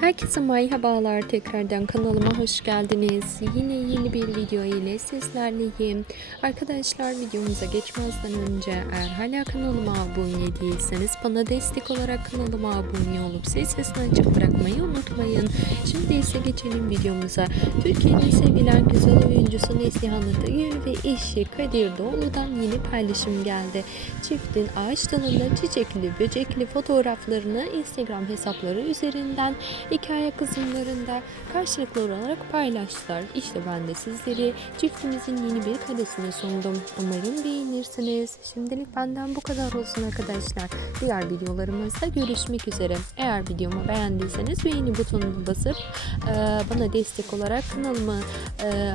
Herkese merhabalar tekrardan kanalıma hoş geldiniz. Yine yeni bir video ile sizlerleyim. Arkadaşlar videomuza geçmezden önce eğer hala kanalıma abone değilseniz bana destek olarak kanalıma abone olup ses sesini açık bırakmayı unutmayın. Şimdi ise geçelim videomuza. Türkiye'nin sevilen güzel oyuncusu Neslihan Atagül ve eşi Kadir Doğulu'dan yeni paylaşım geldi. Çiftin ağaç dalında çiçekli böcekli fotoğraflarını Instagram hesapları üzerinden hikaye kısımlarında karşılıklı olarak paylaştılar. İşte ben de sizleri çiftimizin yeni bir karesine sundum. Umarım beğenirsiniz. Şimdilik benden bu kadar olsun arkadaşlar. Diğer videolarımızda görüşmek üzere. Eğer videomu beğendiyseniz beğeni butonuna basıp bana destek olarak kanalıma e,